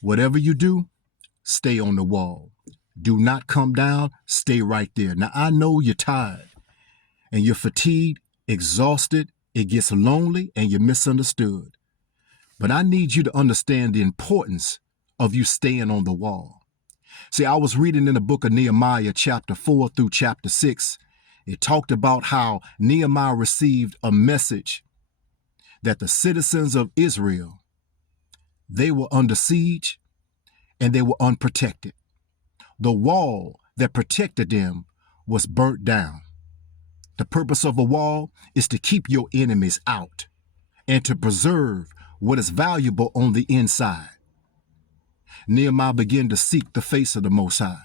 Whatever you do, stay on the wall. Do not come down. Stay right there. Now, I know you're tired and you're fatigued, exhausted. It gets lonely and you're misunderstood. But I need you to understand the importance of you staying on the wall. See, I was reading in the book of Nehemiah, chapter 4 through chapter 6. It talked about how Nehemiah received a message that the citizens of Israel, they were under siege and they were unprotected. The wall that protected them was burnt down. The purpose of a wall is to keep your enemies out and to preserve what is valuable on the inside. Nehemiah began to seek the face of the Most High.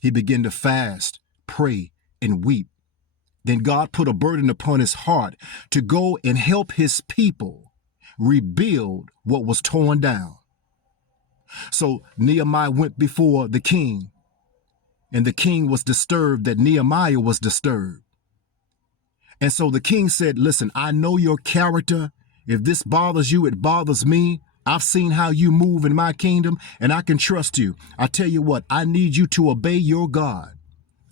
He began to fast, pray, and weep. Then God put a burden upon his heart to go and help his people rebuild what was torn down. So Nehemiah went before the king, and the king was disturbed that Nehemiah was disturbed. And so the king said, listen, I know your character. If this bothers you, it bothers me. I've seen how you move in my kingdom, and I can trust you. I tell you what, I need you to obey your God.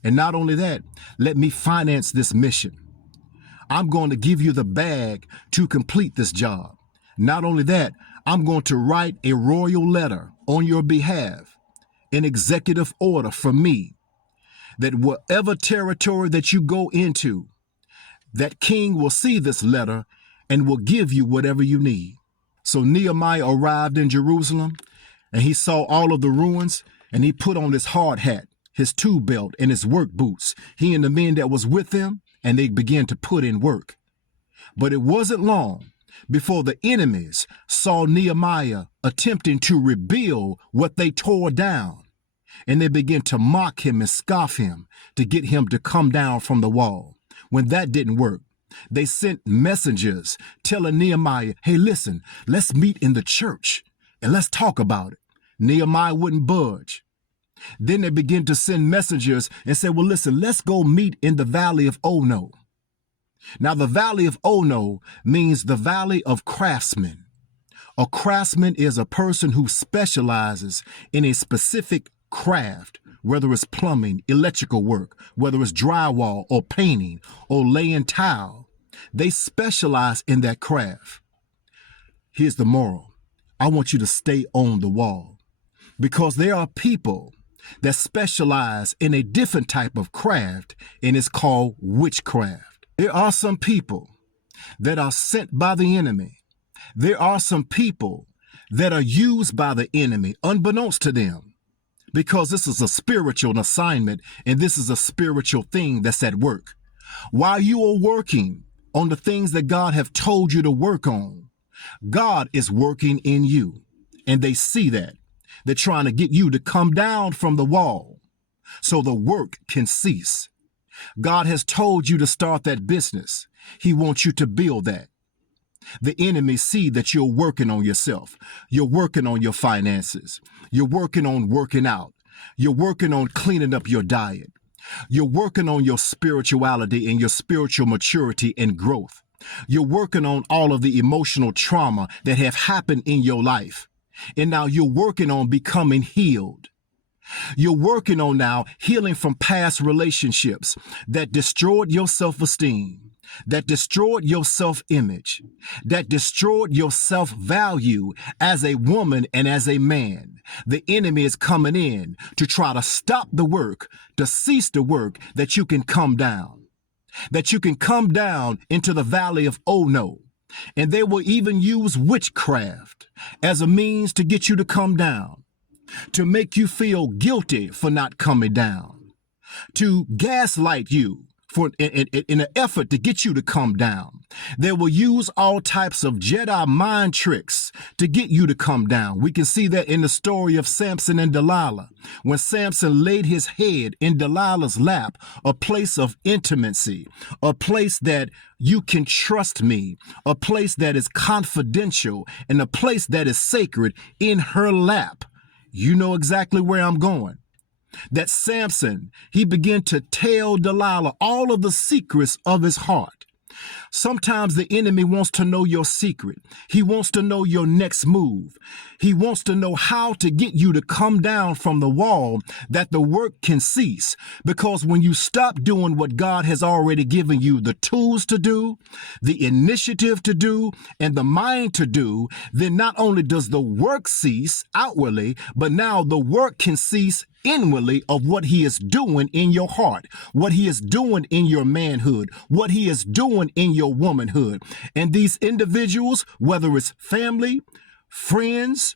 And not only that, let me finance this mission. I'm going to give you the bag to complete this job. Not only that, I'm going to write a royal letter on your behalf, an executive order from me, that whatever territory that you go into, that king will see this letter and will give you whatever you need. So Nehemiah arrived in Jerusalem, and he saw all of the ruins, and he put on his hard hat, his tool belt, and his work boots. He and the men that was with him, and they began to put in work. But it wasn't long before the enemies saw Nehemiah attempting to rebuild what they tore down, and they began to mock him and scoff him to get him to come down from the wall. When that didn't work, they sent messengers telling Nehemiah, hey, listen, let's meet in the church and let's talk about it. Nehemiah wouldn't budge. Then they began to send messengers and say, well, listen, let's go meet in the valley of Ono. Now, the valley of Ono means the valley of craftsmen. A craftsman is a person who specializes in a specific craft, whether it's plumbing, electrical work, whether it's drywall or painting or laying tile. They specialize in that craft. Here's the moral. I want you to stay on the wall, because there are people that specialize in a different type of craft, and it's called witchcraft. There are some people that are sent by the enemy. There are some people that are used by the enemy unbeknownst to them, because this is a spiritual assignment and this is a spiritual thing that's at work. While you are working on the things that God have told you to work on, God is working in you, and they see that. They're trying to get you to come down from the wall so the work can cease. God has told you to start that business. He wants you to build that. The enemy see that you're working on yourself. You're working on your finances. You're working on working out. You're working on cleaning up your diet. You're working on your spirituality and your spiritual maturity and growth. You're working on all of the emotional trauma that have happened in your life. And now you're working on becoming healed. You're working on now healing from past relationships that destroyed your self-esteem, that destroyed your self-image, that destroyed your self-value as a woman and as a man. The enemy is coming in to try to stop the work, to cease the work, that you can come down, that you can come down into the valley of Ono. And they will even use witchcraft as a means to get you to come down, to make you feel guilty for not coming down, to gaslight you for in an effort to get you to come down. They will use all types of Jedi mind tricks to get you to come down. We can see that in the story of Samson and Delilah. When Samson laid his head in Delilah's lap, a place of intimacy, a place that you can trust me, a place that is confidential, and a place that is sacred in her lap. You know exactly where I'm going. That Samson, he began to tell Delilah all of the secrets of his heart. Sometimes the enemy wants to know your secret. He wants to know your next move. He wants to know how to get you to come down from the wall that the work can cease. Because when you stop doing what God has already given you the tools to do, the initiative to do, and the mind to do, then not only does the work cease outwardly, but now the work can cease inwardly of what he is doing in your heart, what he is doing in your manhood, what he is doing in your womanhood. And these individuals, whether it's family, friends,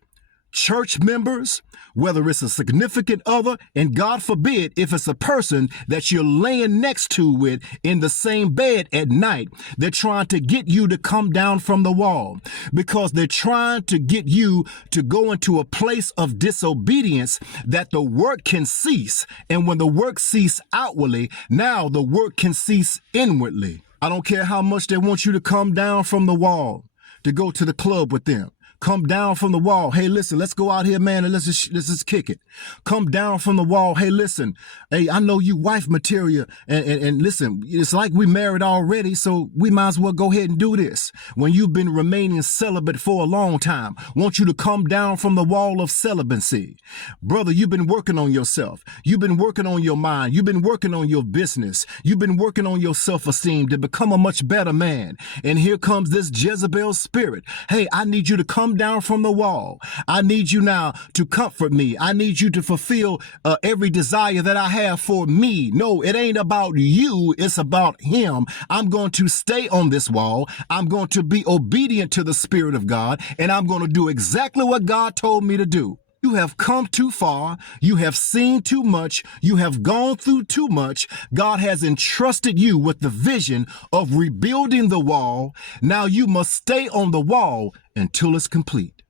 church members, whether it's a significant other, and God forbid if it's a person that you're laying next to with in the same bed at night, they're trying to get you to come down from the wall because they're trying to get you to go into a place of disobedience that the work can cease. And when the work cease outwardly, now the work can cease inwardly. I don't care how much they want you to come down from the wall to go to the club with them. Come down from the wall. Hey, listen, let's go out here, man, and let's just kick it. Come down from the wall. Hey, listen, hey, I know you wife material, and listen, it's like we married already, so we might as well go ahead and do this. When you've been remaining celibate for a long time, want you to come down from the wall of celibacy. Brother, you've been working on yourself. You've been working on your mind. You've been working on your business. You've been working on your self-esteem to become a much better man. And here comes this Jezebel spirit. Hey, I need you to come down from the wall. I need you now to comfort me. I need you to fulfill every desire that I have for me. No, it ain't about you. It's about him. I'm going to stay on this wall. I'm going to be obedient to the Spirit of God, and I'm going to do exactly what God told me to do. You have come too far. You have seen too much. You have gone through too much. God has entrusted you with the vision of rebuilding the wall. Now you must stay on the wall until it's complete.